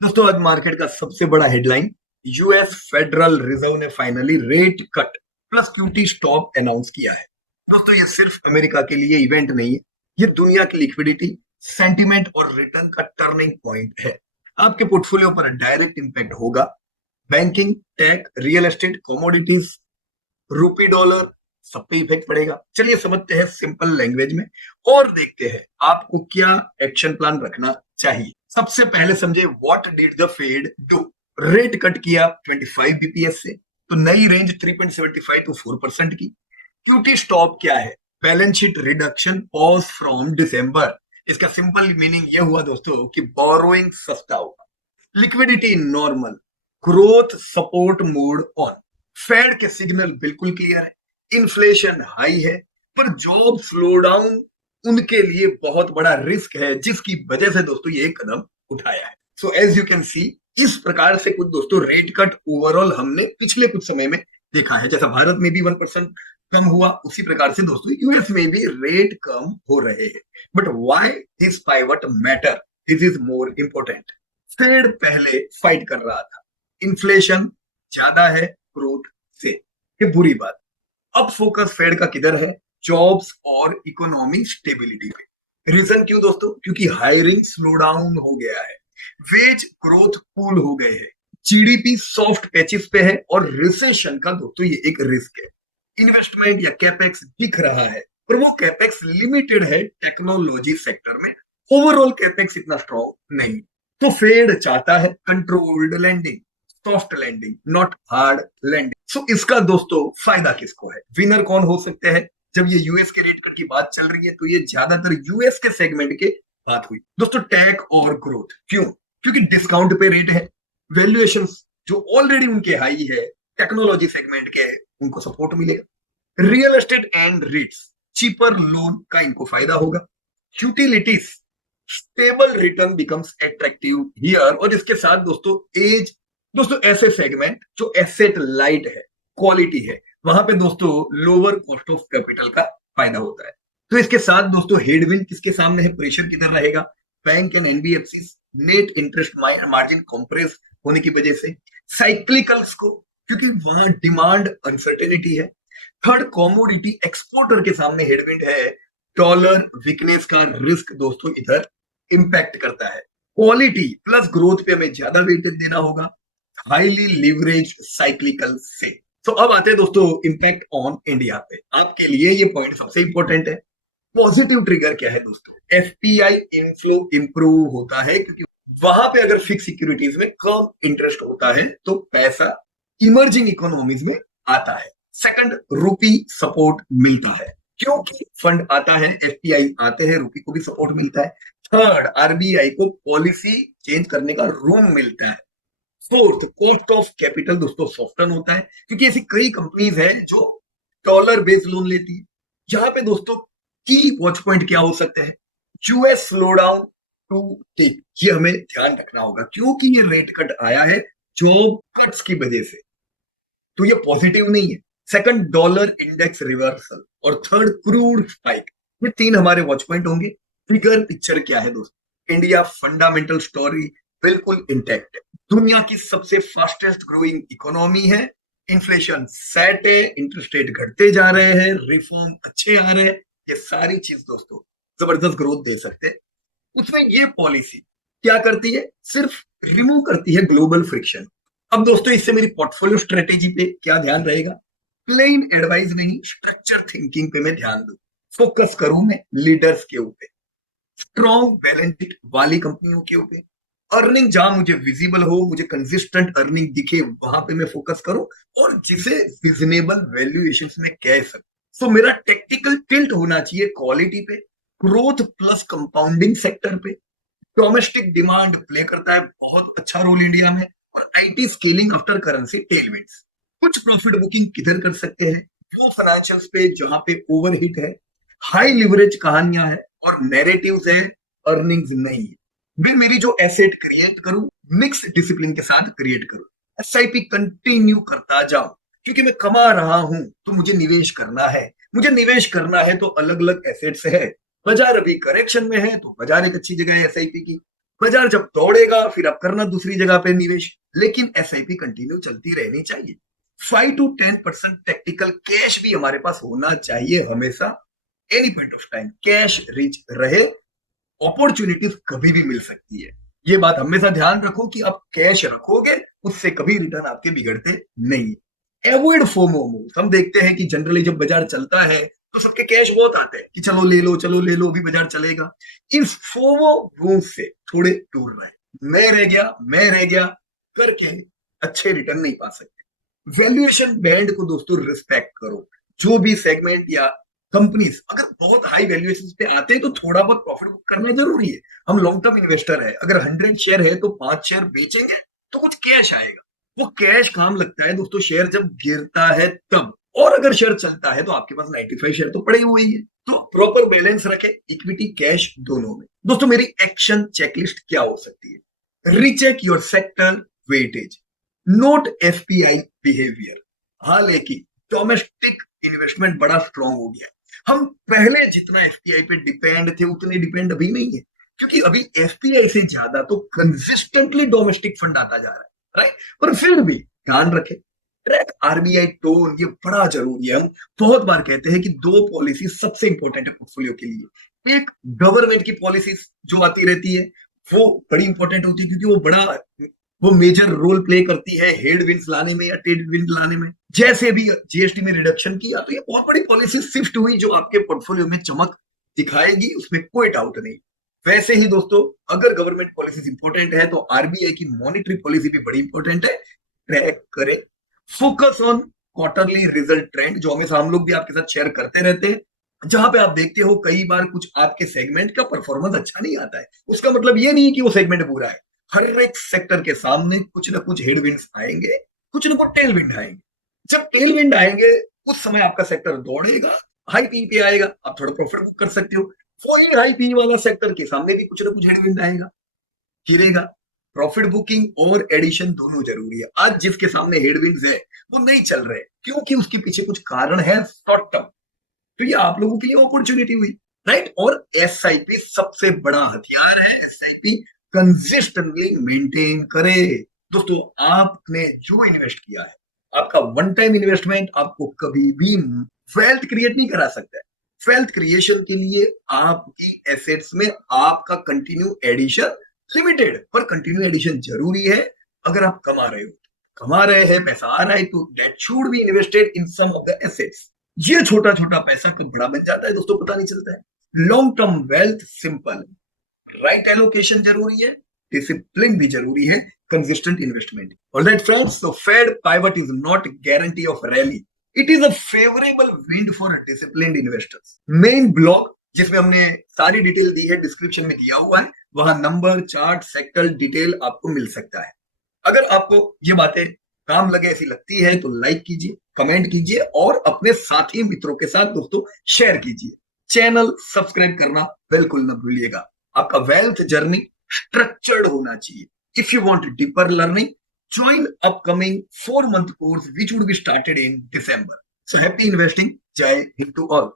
दोस्तों आज मार्केट का सबसे बड़ा हेडलाइन, यूएस फेडरल रिजर्व ने finally rate cut plus QT stop announce किया है। दोस्तों ये सिर्फ अमेरिका के लिए इवेंट नहीं है, ये दुनिया की लिक्विडिटी, सेंटिमेंट और रिटर्न का टर्निंग पॉइंट है। आपके पोर्टफोलियो पर डायरेक्ट इंपैक्ट होगा। Banking, tech, real estate, commodities, rupee dollar, सब पे इफेक्ट पड़ेगा। चलिए समझते हैं सिंपल लैंग्वेज में और देखते हैं आपको क्या एक्शन प्लान रखना चाहिए। सबसे पहले समझे what did the Fed do. Rate cut किया 25 बीपीएस से, तो नई रेंज 3.75 टू 4% की। क्यूटी स्टॉप क्या है? Balance sheet reduction pause from December. इसका सिंपल मीनिंग यह हुआ दोस्तों कि बोरोइंग सस्ता होगा, liquidity normal, growth support mode on. Fed के सिग्नल बिल्कुल क्लियर है, इन्फ्लेशन हाई है, पर जॉब स्लो डाउन उनके लिए बहुत बड़ा रिस्क है, जिसकी वजह से दोस्तों ये कदम उठाया है। So as you can see, इस प्रकार से कुछ दोस्तों रेट कट ओवरऑल हमने पिछले कुछ समय में देखा है। जैसा भारत में भी 1% कम हुआ, उसी प्रकार से दोस्तों यूएस में भी रेट कम हो रहे हैं। But why this pivot matter, this is more important. Fed पहले फाइट कर रहा था, इन्फ्लेशन ज्यादा है ग्रोथ से, ये बुरी बात। अब फोकस फेड का किधर है? जॉब्स और इकोनॉमिक स्टेबिलिटी पे। रीजन क्यों दोस्तों? क्योंकि हायरिंग स्लो डाउन हो गया है, वेज ग्रोथ कूल हो गए हैं, जीडीपी सॉफ्ट पैचेस पे है और रिसेशन का दोस्तों ये एक रिस्क है। इन्वेस्टमेंट या कैपेक्स दिख रहा है, पर वो कैपेक्स लिमिटेड है टेक्नोलॉजी सेक्टर में, ओवरऑल कैपेक्स इतना स्ट्रॉन्ग नहीं। तो फेड चाहता है controlled landing, soft landing, not hard landing. So इसका दोस्तों फायदा किसको है? विनर कौन हो सकते हैं? जब ये यूएस के रेट कट की बात चल रही है तो ये ज्यादातर यूएस के सेगमेंट के बात हुई दोस्तों। टेक और ग्रोथ क्यों? क्योंकि डिस्काउंट पे रेट है, वैल्यूएशन जो ऑलरेडी उनके हाई है, टेक्नोलॉजी सेगमेंट के उनको सपोर्ट मिलेगा। Real estate and रीट्स, cheaper loan का इनको फायदा होगा। Utilities, stable return becomes attractive here. और इसके साथ दोस्तों एज, दोस्तों ऐसे सेगमेंट जो एसेट लाइट है, क्वालिटी है, वहां पे दोस्तों लोअर कॉस्ट ऑफ कैपिटल का फायदा होता है। तो इसके साथ दोस्तों हेडविंड किसके सामने है? प्रेशर किधर रहेगा? Bank and NBFC, net interest margin compress होने की वजह से, साइक्लिकल्स को, क्योंकि वहां डिमांड अनसर्टेनिटी है। थर्ड, कॉमोडिटी एक्सपोर्टर के सामने हेडविंड है, डॉलर वीकनेस का रिस्क दोस्तों इधर इंपैक्ट करता है। क्वालिटी प्लस ग्रोथ पे हमें ज्यादा वेटेज देना होगा, हाईली लिवरेज साइक्लिकल से। तो अब आते हैं दोस्तों इंपैक्ट ऑन इंडिया पे। आपके लिए ये पॉइंट सबसे इंपॉर्टेंट है। पॉजिटिव ट्रिगर क्या है दोस्तों? एफपीआई इनफ्लो इंप्रूव होता है, क्योंकि वहां पे अगर फिक्स सिक्योरिटीज में कम इंटरेस्ट होता है तो पैसा इमर्जिंग इकोनॉमीज में आता है। सेकंड, रूपी सपोर्ट मिलता है, क्योंकि फंड आता है, एफपीआई आते हैं, रूपी को भी सपोर्ट मिलता है। थर्ड, आरबीआई को पॉलिसी चेंज करने का रूम मिलता है। फोर्थ, कॉस्ट ऑफ कैपिटल दोस्तों सॉफ्टन होता है, क्योंकि ऐसी कई कंपनीज हैं जो डॉलर बेस्ड लोन लेती है। जहां पे दोस्तों की वॉच पॉइंट क्या हो सकते हैं? US slow down to tech, ये हमें ध्यान रखना होगा, क्योंकि ये रेट कट आया है जॉब कट्स की वजह से, तो ये पॉजिटिव नहीं है। सेकंड, डॉलर इंडेक्स रिवर्सल, और थर्ड, क्रूड स्पाइक। ये तीन हमारे वॉच पॉइंट होंगे। फिगर पिक्चर क्या है दोस्तों? इंडिया फंडामेंटल स्टोरी बिल्कुल इंटैक्ट है, दुनिया की सबसे फास्टेस्ट ग्रोइंग इकोनॉमी है, इन्फ्लेशन सेट है, इंटरेस्ट रेट घटते जा रहे हैं, रिफॉर्म अच्छे आ रहे हैं, ये सारी चीज दोस्तों जबरदस्त ग्रोथ दे सकते हैं। उसमें ये पॉलिसी क्या करती है? सिर्फ रिमूव करती है ग्लोबल फ्रिक्शन। अब दोस्तों इससे मेरी पोर्टफोलियो स्ट्रेटेजी पे क्या ध्यान रहेगा? प्लेन एडवाइस नहीं, स्ट्रक्चर थिंकिंग पे मैं ध्यान दूं। फोकस करूं मैं लीडर्स के ऊपर, स्ट्रॉन्ग बैलेंस शीट वाली कंपनियों के ऊपर, अर्निंग जहां मुझे विजिबल हो, मुझे कंसिस्टेंट अर्निंग दिखे, वहां पे मैं फोकस करूं, और जिसे रिजनेबल वैल्यूएशन में कह सकूं। सो मेरा टेक्टिकल टिल्ट होना चाहिए क्वालिटी पे, ग्रोथ प्लस कंपाउंडिंग सेक्टर पे। डोमेस्टिक डिमांड प्ले करता है बहुत अच्छा रोल इंडिया में, और IT scaling after currency tailwinds. कुछ प्रॉफिट बुकिंग किधर कर सकते हैं? वो फाइनेंशियल्स पे जहां पे ओवरहिट है, हाई लिवरेज कहानियां है और नैरेटिव्स है, अर्निंग्स नहीं है। फिर मेरी जो एसेट क्रिएट करूं, मिक्स डिसिप्लिन के साथ क्रिएट करूं, एसआईपी कंटिन्यू करता जाऊं, क्योंकि मैं कमा रहा हूं तो मुझे निवेश करना है। मुझे निवेश करना है तो अलग अलग एसेट्स है। बाजार अभी करेक्शन में है, तो बाजार एक अच्छी जगह है एसआईपी की। बाजार जब दौड़ेगा फिर आप करना दूसरी जगह पे निवेश, लेकिन एसआईपी कंटिन्यू चलती रहनी चाहिए। 5 to 10% टेक्निकल कैश भी हमारे पास होना चाहिए हमेशा। Any point of time cash rich रहे, अपॉर्चुनिटीज कभी भी मिल सकती है। ये बात हमेशा ध्यान रखो कि आप कैश रखोगे, उससे कभी रिटर्न आपके बिगड़ते नहीं। Avoid FOMO moves. हम देखते हैं कि जनरली जब बाजार चलता है तो सबके कैश बहुत आते हैं कि चलो ले लो, चलो ले लो, अभी बाजार चलेगा। इस फोमो मूव से थोड़े दूर रहे। मैं रह गया करके अच्छे रिटर्न नहीं पा सकते। वैल्यूएशन बैंड को दोस्तों रिस्पेक्ट करो। जो भी सेगमेंट या कंपनीज अगर बहुत हाई वैल्यूएशन पे आते हैं तो थोड़ा बहुत प्रॉफिट बुक करना जरूरी है। हम लॉन्ग टर्म इन्वेस्टर है, अगर 100 शेयर है तो 5 शेयर बेचेंगे तो कुछ कैश आएगा। वो कैश काम लगता है दोस्तों शेयर जब गिरता है तब, और अगर शेयर चलता है तो आपके पास 95 शेयर तो पड़े हुए ही है। तो प्रॉपर बैलेंस रखें इक्विटी कैश दोनों में। दोस्तों मेरी एक्शन चेकलिस्ट क्या हो सकती है? Recheck your sector weightage, note FPI behaviour. हालांकि डोमेस्टिक इन्वेस्टमेंट बड़ा स्ट्रांग हो गया है। हम पहले जितना एफपीआई पे डिपेंड थे उतने डिपेंड अभी नहीं है, क्योंकि अभी एफपीआई से ज्यादा तो कंसिस्टेंटली डोमेस्टिक फंड आता जा रहा है, राइट। पर फिर भी ध्यान रखें, ट्रैक आरबीआई टोन, ये बड़ा जरूरी है। हम बहुत बार कहते हैं कि दो पॉलिसी सबसे इंपॉर्टेंट है पोर्टफोलियो के लिए। एक गवर्नमेंट की पॉलिसी जो आती रहती है वो बड़ी इंपॉर्टेंट होती है, क्योंकि वो मेजर रोल प्ले करती है हेड विंड्स लाने में या टेड विंड लाने में। जैसे भी जीएसटी में रिडक्शन किया तो ये बहुत बड़ी पॉलिसी शिफ्ट हुई जो आपके पोर्टफोलियो में चमक दिखाएगी, उसमें कोई डाउट नहीं। वैसे ही दोस्तों अगर गवर्नमेंट पॉलिसी इंपॉर्टेंट है तो आरबीआई की मॉनिटरी पॉलिसी भी बड़ी इंपॉर्टेंट है। ट्रैक करें, focus on quarterly result trend, जो हमेशा हम लोग भी आपके साथ शेयर करते रहते हैं। जहां पे आप देखते हो कई बार कुछ आपके सेगमेंट का परफॉर्मेंस अच्छा नहीं आता है, उसका मतलब ये नहीं कि वो सेगमेंट बुरा है। हर एक सेक्टर के सामने कुछ ना कुछ हेडविंड्स आएंगे, कुछ ना कुछ टेलविंड आएंगे। जब टेलविंड आएंगे उस समय आपका सेक्टर दौड़ेगा, हाई पी पे आएगा, आप थोड़ा प्रॉफिट बुक कर सकते हो। वही हाई पी वाला सेक्टर के सामने भी कुछ ना कुछ हेडविंड आएगा, गिरेगा। प्रॉफिट बुकिंग और एडिशन दोनों जरूरी है। आज जिसके सामने हेडविंड्स है वो नहीं चल रहे, क्योंकि उसके पीछे कुछ कारण है शॉर्ट टर्म। तो ये आप लोगों के लिए अपॉर्चुनिटी हुई, राइट। और एसआईपी सबसे बड़ा हथियार है, एसआईपी कंसिस्टेंटली मेंटेन करे। दोस्तों आपने जो इन्वेस्ट किया है, आपका वन टाइम इन्वेस्टमेंट आपको कभी भी वेल्थ क्रिएट नहीं करा सकता है। वेल्थ क्रिएशन के लिए आपकी एसेट्स में आपका कंटिन्यू एडिशन लिमिटेड, पर कंटिन्यू एडिशन जरूरी है। अगर आप कमा रहे हैं, पैसा आ रहा है, तो that should be invested in some of the assets. ये छोटा छोटा पैसा कब बड़ा बन जाता है दोस्तों पता नहीं चलता है। Long term wealth simple, right allocation जरूरी है, डिसिप्लिन भी जरूरी है, consistent investment. Alright friends, so Fed pivot is not guarantee of rally. It is a favorable wind for disciplined investors. Main blog जिसमें हमने सारी डिटेल दी है डिस्क्रिप्शन में दिया हुआ है, वहां नंबर, चार्ट, सेक्टर डिटेल आपको मिल सकता है। अगर आपको ये बातें काम लगे, ऐसी लगती है, तो लाइक कीजिए, कमेंट कीजिए और अपने साथी मित्रों के साथ दोस्तों शेयर कीजिए। चैनल सब्सक्राइब करना बिल्कुल न भूलिएगा। आपका वेल्थ जर्नी स्ट्रक्चर्ड होना चाहिए। If you want deeper learning, join upcoming 4-month course which would be started in December. So happy investing. Jai Hind to all.